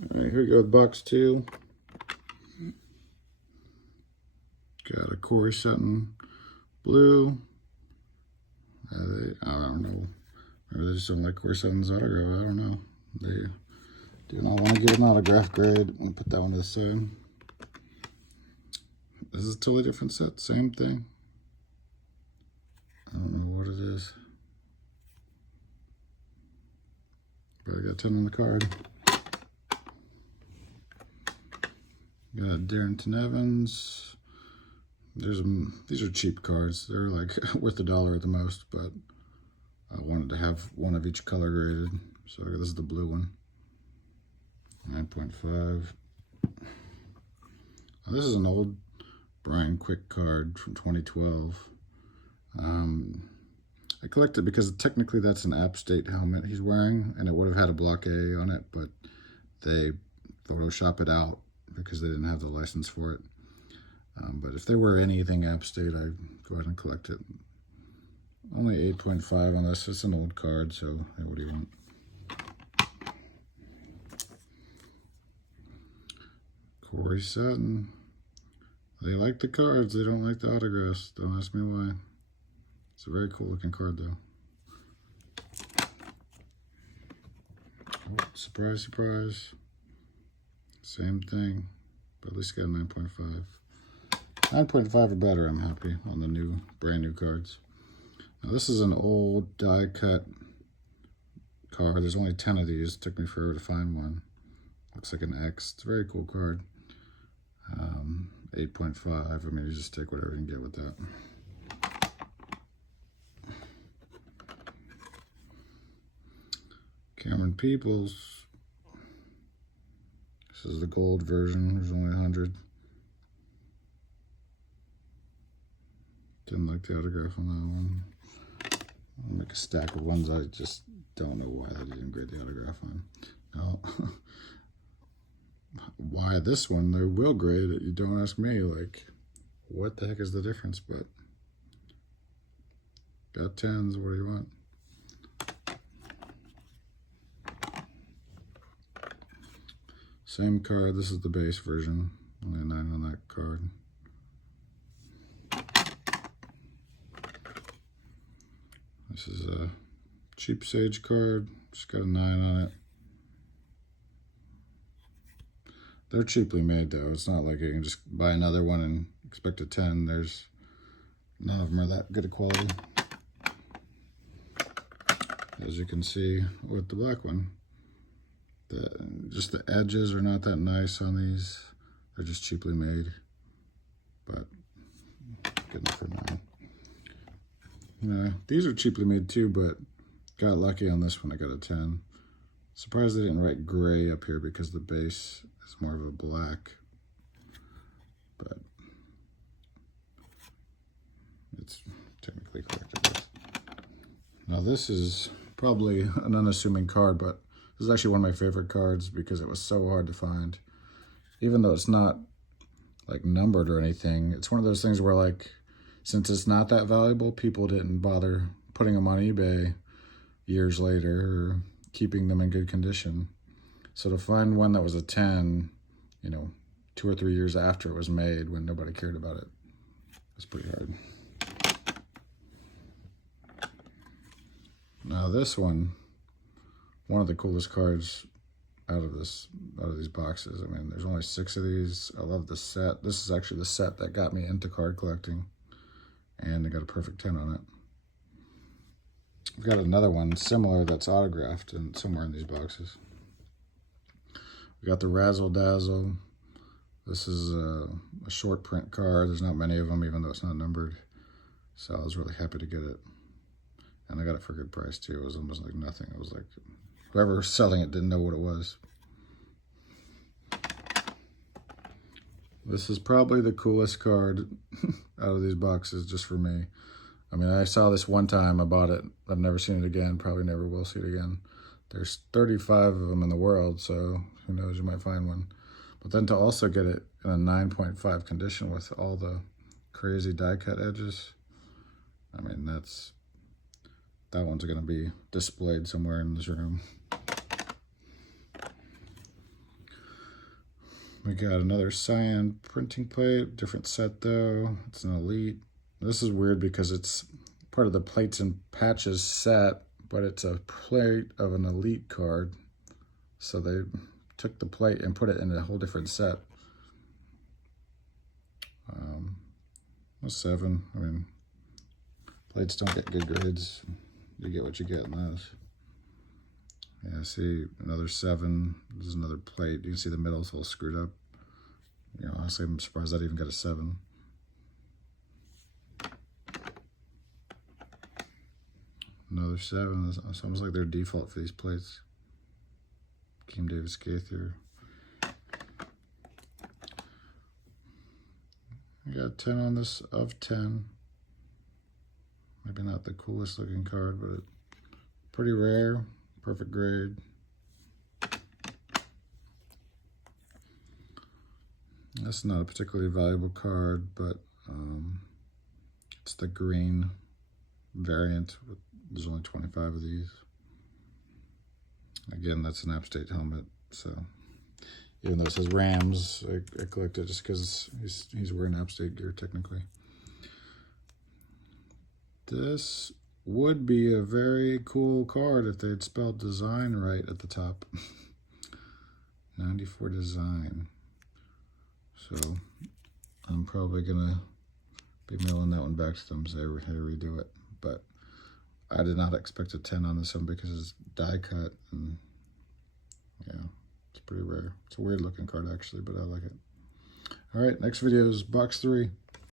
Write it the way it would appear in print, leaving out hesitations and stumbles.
All right, here we go with box 2. Got a Corey Sutton blue. I don't know. Maybe they just don't like Corey Sutton's autograph. I don't know. They do not want to give an autograph grade. I'm going to put that one to the side. This is a totally different set. Same thing. I don't know what it is. But I got 10 on the card. Got Darrington Evans. These are cheap cards. They're like worth $1 at the most, but I wanted to have one of each color graded. So this is the blue one. 9.5. This is an old Brian Quick card from 2012. I collected because technically that's an App State helmet he's wearing, and it would have had a block A on it, but they Photoshop it out because they didn't have the license for it. But if there were anything App State, I'd go ahead and collect it. Only 8.5 on this. It's an old card, so hey, what do you want? Corey Sutton. They like the cards. They don't like the autographs. Don't ask me why. It's a very cool looking card, though. Oh, surprise, surprise. Same thing, but at least got a 9.5. 9.5 or better, I'm happy on the brand new cards. Now this is an old die cut card. There's only 10 of these. It took me forever to find one. Looks like an X. It's a very cool card. 8.5. I mean, you just take whatever you can get with that. Cameron Peoples. This is the gold version. There's only 100. Didn't like the autograph on that one. I'll make a stack of ones I just don't know why they didn't grade the autograph on. No. Why this one they will grade it, you don't ask me. Like, what the heck is the difference? But got 10s, what do you want? Same card, this is the base version. Only a 9 on that card. This is a cheap Sage card, just got a 9 on it. They're cheaply made though. It's not like you can just buy another one and expect a 10. None of them are that good a quality. As you can see with the black one, just the edges are not that nice on these. They're just cheaply made, but good enough for 9. These are cheaply made too, but got lucky on this one. I got a 10. Surprised they didn't write gray up here because the base is more of a black, but it's technically collectible. Now this is probably an unassuming card, but this is actually one of my favorite cards because it was so hard to find. Even though it's not like numbered or anything, it's one of those things where, like, since it's not that valuable, people didn't bother putting them on eBay years later or keeping them in good condition. So to find one that was a 10, 2 or 3 years after it was made when nobody cared about it, was pretty hard. Now this one of the coolest cards out of these boxes. I mean, there's only 6 of these. I love the set. This is actually the set that got me into card collecting, and I got a perfect 10 on it. I've got another one similar that's autographed and somewhere in these boxes. We got the Razzle Dazzle. This is a short print card. There's not many of them, even though it's not numbered. So I was really happy to get it. And I got it for a good price too. It was almost like nothing. It was like whoever was selling it didn't know what it was. This is probably the coolest card out of these boxes just for me. I mean, I saw this one time, I bought it. I've never seen it again, probably never will see it again. There's 35 of them in the world, so who knows, you might find one. But then to also get it in a 9.5 condition with all the crazy die cut edges, I mean, that one's gonna be displayed somewhere in this room. We got another cyan printing plate, different set though. It's an Elite. This is weird because it's part of the plates and patches set, but it's a plate of an Elite card. So they took the plate and put it in a whole different set. A 7. I mean, plates don't get good grades. You get what you get in those. Yeah, see, another 7. This is another plate. You can see the middle's all screwed up. You know, honestly, I'm surprised that even got a 7. Another 7. It's almost like their default for these plates. Kim Davis Gaither. I got 10 on this of 10. Maybe not the coolest looking card, but it's pretty rare. Perfect grade. That's not a particularly valuable card, but it's the green variant. There's only 25 of these. Again, that's an App State helmet, so even though it says Rams, I collected it just because he's wearing App State gear technically. This would be a very cool card if they'd spelled design right at the top. 94 design. So I'm probably gonna be mailing that one back to them, so hey, redo it. But I did not expect a 10 on this one because it's die cut, and yeah, it's pretty rare. It's a weird looking card actually, but I like it. All right, next video is box 3.